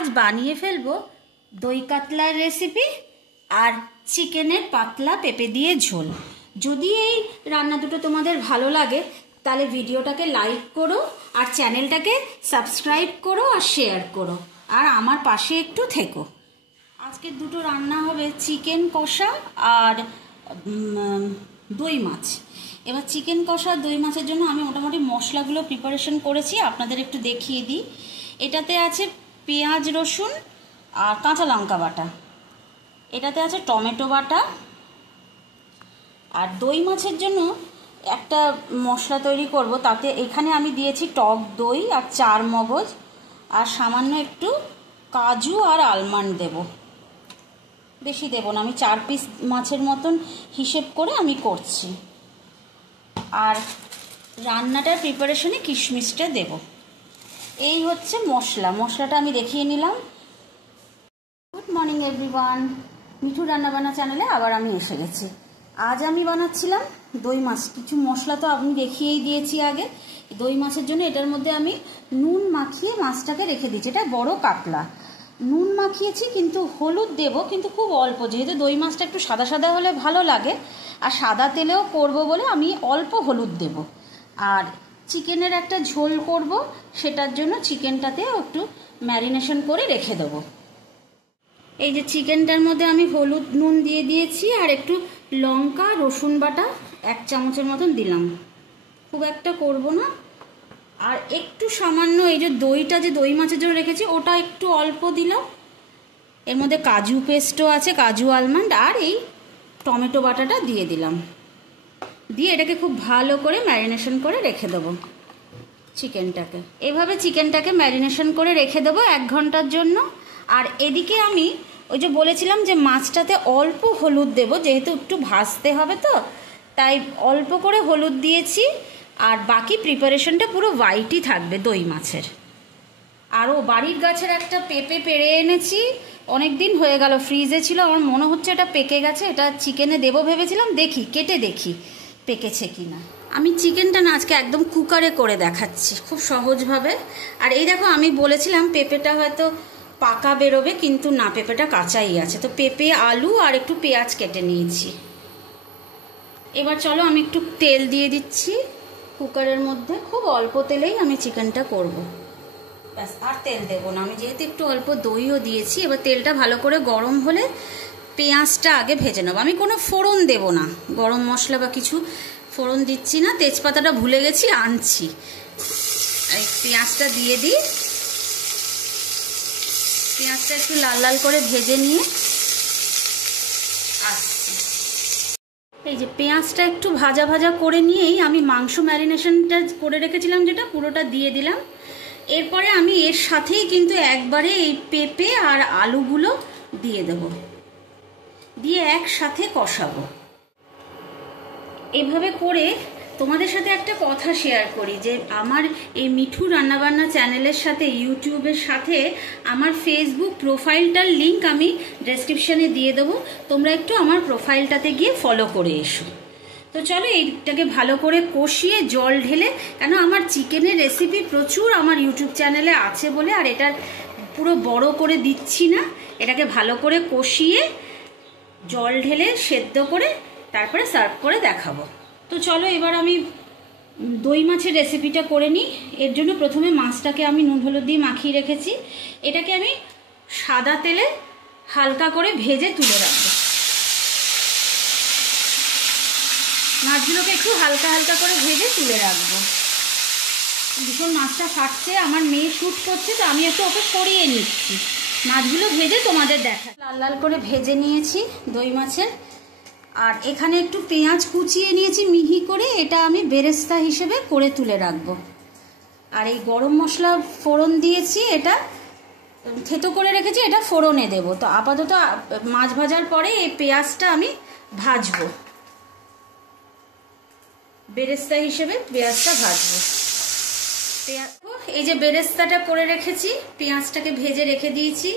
আজ বানিয়ে ফেলবো দই কাতলার রেসিপি আর চিকেনের পাতলা পেঁপে দিয়ে ঝোল। যদি এই রান্না দুটো তোমাদের ভালো লাগে তাহলে ভিডিওটাকে লাইক করো আর চ্যানেলটাকে সাবস্ক্রাইব করো আর শেয়ার করো আর আমার পাশে একটু থেকো। আজকের দুটো রান্না হবে চিকেন কষা আর দই মাছ। এবার চিকেন কষা দই মাছের জন্য আমি মোটামুটি মশলাগুলো প্রিপারেশন করেছি, আপনাদের একটু দেখিয়ে দিই। এটাতে আছে পেঁয়াজ রসুন আর কাঁচা লঙ্কা বাটা, এটাতে আছে টমেটো বাটা, আর দই মাছের জন্য একটা মশলা তৈরি করব। তাতে এখানে আমি দিয়েছি টক দই আর 4 মগজ আর সামান্য একটু কাজু আর আলমন্ড দেব, বেশি দেব না, আমি 4 পিস মাছের মতন হিসেব করে আমি করছি। আর রান্নাটার প্রিপারেশনে কিশমিশটা দেব। এই হচ্ছে মশলাটা আমি দেখিয়ে নিলাম। গুড মর্নিং এভরিওয়ান, মিঠু রান্নাবান্না চ্যানেলে আবার আমি এসে গেছি। আজ আমি বানাচ্ছিলাম দই মাছ। কিছু মশলা তো আমি দেখিয়েই দিয়েছি আগে। দই মাছের জন্য এটার মধ্যে আমি নুন মাখিয়ে মাছটাকে রেখে দিয়েছি। এটা বড় কাতলা, নুন মাখিয়েছি কিন্তু হলুদ দেব কিন্তু খুব অল্প, যেহেতু দই মাছটা একটু সাদা সাদা হলে ভালো লাগে আর সাদা তেলেও করব বলে আমি অল্প হলুদ দেব। আর চিকেনের একটা ঝোল করব, সেটার জন্য চিকেনটাতেও একটু ম্যারিনেশন করে রেখে দেবো। এই যে চিকেনটার মধ্যে আমি হলুদ নুন দিয়ে দিয়েছি আর একটু লঙ্কা রসুন বাটা 1 চামচের মতন দিলাম, খুব একটা করব না। আর একটু সামান্য এই যে দইটা যে দই মাছের জন্য রেখেছি ওটা একটু অল্প দিলাম। এর মধ্যে কাজু পেস্টও আছে, কাজু আলমন্ড, আর এই টমেটো বাটাটা দিয়ে দিলাম। দিয়ে এটাকে খুব ভালো করে ম্যারিনেশন করে রেখে দেবো চিকেনটাকে। এভাবে চিকেনটাকে ম্যারিনেশন করে রেখে দেবো 1 ঘন্টার জন্য। আর এদিকে আমি ওই যে বলেছিলাম যে মাছটাতে অল্প হলুদ দেব, যেহেতু একটু ভাজতে হবে তো তাই অল্প করে হলুদ দিয়েছি। আর বাকি প্রিপারেশনটা পুরো হোয়াইটই থাকবে দই মাছের। আরও বাড়ির গাছের একটা পেঁপে পেড়ে এনেছি, অনেক দিন হয়ে গেল ফ্রিজে ছিল, আমার মনে হচ্ছে এটা পেকে গেছে, এটা চিকেনে দেবো ভেবেছিলাম, দেখি কেটে দেখি পেকেছে কিনা। আমি চিকেনটা না আজকে একদম কুকারে করে দেখাচ্ছি খুব সহজভাবে। আর এই দেখো আমি বলেছিলাম পেঁপেটা হয়তো পাকা বেরোবে, কিন্তু না, পেঁপেটা কাঁচাই আছে। তো পেঁপে আলু আর একটু পেঁয়াজ কেটে নিয়েছি। এবার চলো আমি একটু তেল দিয়ে দিচ্ছি কুকারের মধ্যে, খুব অল্প তেলেই আমি চিকেনটা করব, ব্যাস, আর তেল দেবো না আমি, যেহেতু একটু অল্প দইও দিয়েছি। এবার তেলটা ভালো করে গরম হলে পেঁয়াজটা আগে ভেজে নেবো। আমি কোনো ফোড়ন দেব না, গরম মশলা বা কিছু ফোড়ন দিচ্ছি না, তেজপাতাটা ভুলে গেছি আনছি। এই পেঁয়াজটা দিয়ে দিই, পেঁয়াজটা একটু লাল লাল করে ভেজে নিয়ে আসছি। এই যে পেঁয়াজটা একটু ভাজা ভাজা করে নিয়েই আমি মাংস ম্যারিনেশনটা করে রেখেছিলাম যেটা, পুরোটা দিয়ে দিলাম। এরপরে আমি এর সাথেই কিন্তু একবারে এই পেঁপে আর আলুগুলো দিয়ে দেব, দিয়ে একসাথে কষাবো। এভাবে করে তোমাদের সাথে একটা কথা শেয়ার করি যে আমার এই মিঠু রান্নাবান্না চ্যানেলের সাথে ইউটিউবের সাথে আমার ফেসবুক প্রোফাইলটার লিংক আমি ডেসক্রিপশানে দিয়ে দেবো, তোমরা একটু আমার প্রোফাইলটাতে গিয়ে ফলো করে এসো। তো চলো এইটাকে ভালো করে কষিয়ে জল ঢেলে, কেন আমার চিকেনের রেসিপি প্রচুর আমার ইউটিউব চ্যানেলে আছে বলে আর এটা পুরো বড় করে দিচ্ছি না, এটাকে ভালো করে কষিয়ে জল ঢেলে সেদ্ধ করে তারপরে সার্ভ করে দেখাবো। তো চলো এবার আমি দই মাছের রেসিপিটা করে নিই। এর জন্য প্রথমে মাছটাকে আমি নুন হলুদ দিয়ে মাখিয়ে রেখেছি, এটাকে আমি সাদা তেলে হালকা করে ভেজে তুলে রাখবো। মাছগুলোকে একটু হালকা হালকা করে ভেজে তুলে রাখবো। ভীষণ মাছটা ফাটছে, আমার মেয়ে শ্যুট করছে তো আমি একটু ওকে সরিয়ে নিচ্ছি। মাছগুলো ভেজে তোমাদের দেখা, লাল লাল করে ভেজে নিয়েছি দই মাছের। আর এখানে একটু পেঁয়াজ কুচিয়ে নিয়েছি মিহি করে, এটা আমি বেরেস্তা হিসেবে করে তুলে রাখবো। আর এই গরম মশলা ফোড়ন দিয়েছি, এটা থেতো করে রেখেছি, এটা ফোড়নে দেব। তো আপাতত মাছ ভাজার পরে এই পেঁয়াজটা আমি ভাজবো, বেরেস্তা হিসেবে পেঁয়াজটা ভাজবো। এই যে বেরেস্তাটা করে রেখেছি, পেঁয়াজটাকে ভেজে রেখে দিয়েছি।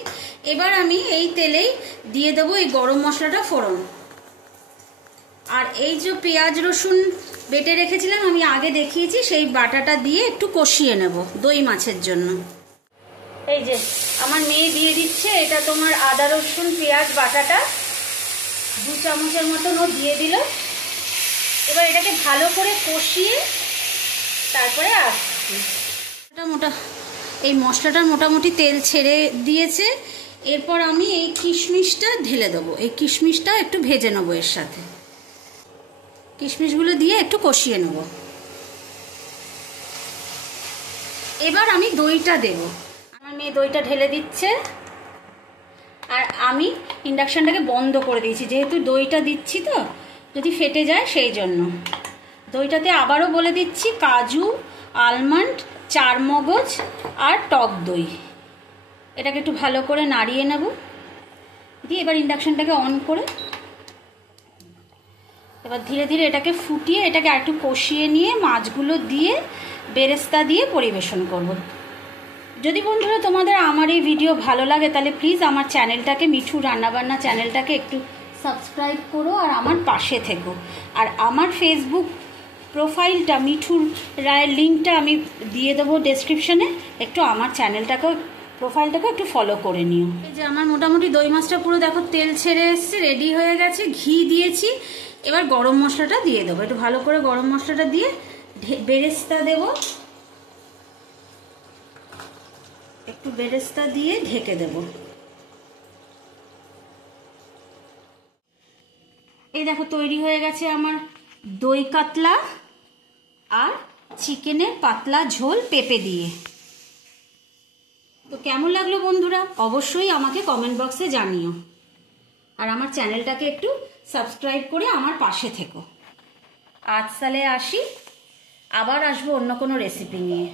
এবার আমি এই তেলেই দিয়ে দেবো এই গরম মশলাটা ফোড়ন। আর এই যে পেঁয়াজ রসুন বেটে রেখেছিলাম আমি আগে দেখিয়েছি, সেই বাটাটা দিয়ে একটু কষিয়ে নেব দই মাছের জন্য। এই যে আমার মেয়ে দিয়ে দিচ্ছে, এটা তোমার আদা রসুন পেঁয়াজ বাটাটা 2 চামচের মতন ও দিয়ে দিল। এবার এটাকে ভালো করে কষিয়ে তারপরে আসছি। এই মশলাটার মোটামুটি তেল ছেড়ে দিয়েছে। এরপর আমি এই কিশমিশটা ঢেলে দেবো। এই কিশমিশটা একটু ভেজে নেবো, এর সাথে কিশমিশগুলো দিয়ে একটু কষিয়ে নেব। এবার আমি দইটা দেব। আমার মেয়ে দইটা ঢেলে দিচ্ছে, আর আমি ইন্ডাকশানটাকে বন্ধ করে দিয়েছি, যেহেতু দইটা দিচ্ছি তো যদি ফেটে যায় সেই জন্য। দইটাতে আবারও বলে দিচ্ছি কাজু, আলমন্ড, চারমগজ আর টক দই। এটাকে একটু ভালো করে নাড়িয়ে নেব, দিয়ে এবার ইন্ডাকশানটাকে অন করে এবার ধীরে ধীরে এটাকে ফুটিয়ে এটাকে আর একটু কষিয়ে নিয়ে মাছগুলো দিয়ে বেরেস্তা দিয়ে পরিবেশন করব। যদি বন্ধুরা তোমাদের আমার এই ভিডিও ভালো লাগে তাহলে প্লিজ আমার চ্যানেলটাকে, মিঠু রান্নাবান্না চ্যানেলটাকে একটু সাবস্ক্রাইব করো আর আমার পাশে থেকো। আর আমার ফেসবুক প্রোফাইলটা, মিঠুর রায়ের লিঙ্কটা আমি দিয়ে দেবো ডেসক্রিপশনে, একটু আমার চ্যানেলটাকেও, প্রোফাইলটাকেও একটু ফলো করে নিও। এই যে আমার মোটামুটি দই মাছটা পুরো দেখো তেল ছেড়ে এসছে, রেডি হয়ে গেছে। ঘি দিয়েছি, এবার গরম মশলাটা দিয়ে দেবো। একটু ভালো করে গরম মশলাটা দিয়ে বেরেস্তা দেবো, একটু বেরেস্তা দিয়ে ঢেকে দেব। এই দেখো তৈরি হয়ে গেছে আমার দই কাতলা আর চিকেনের পাতলা ঝোল পেঁপে দিয়ে। তো কেমন লাগলো বন্ধুরা অবশ্যই আমাকে কমেন্ট বক্সে জানিও, আর আমার চ্যানেলটাকে একটু সাবস্ক্রাইব করে আমার পাশে থেকো। আজ তাহলে আসি, আবার আসবো অন্য কোনো রেসিপি নিয়ে।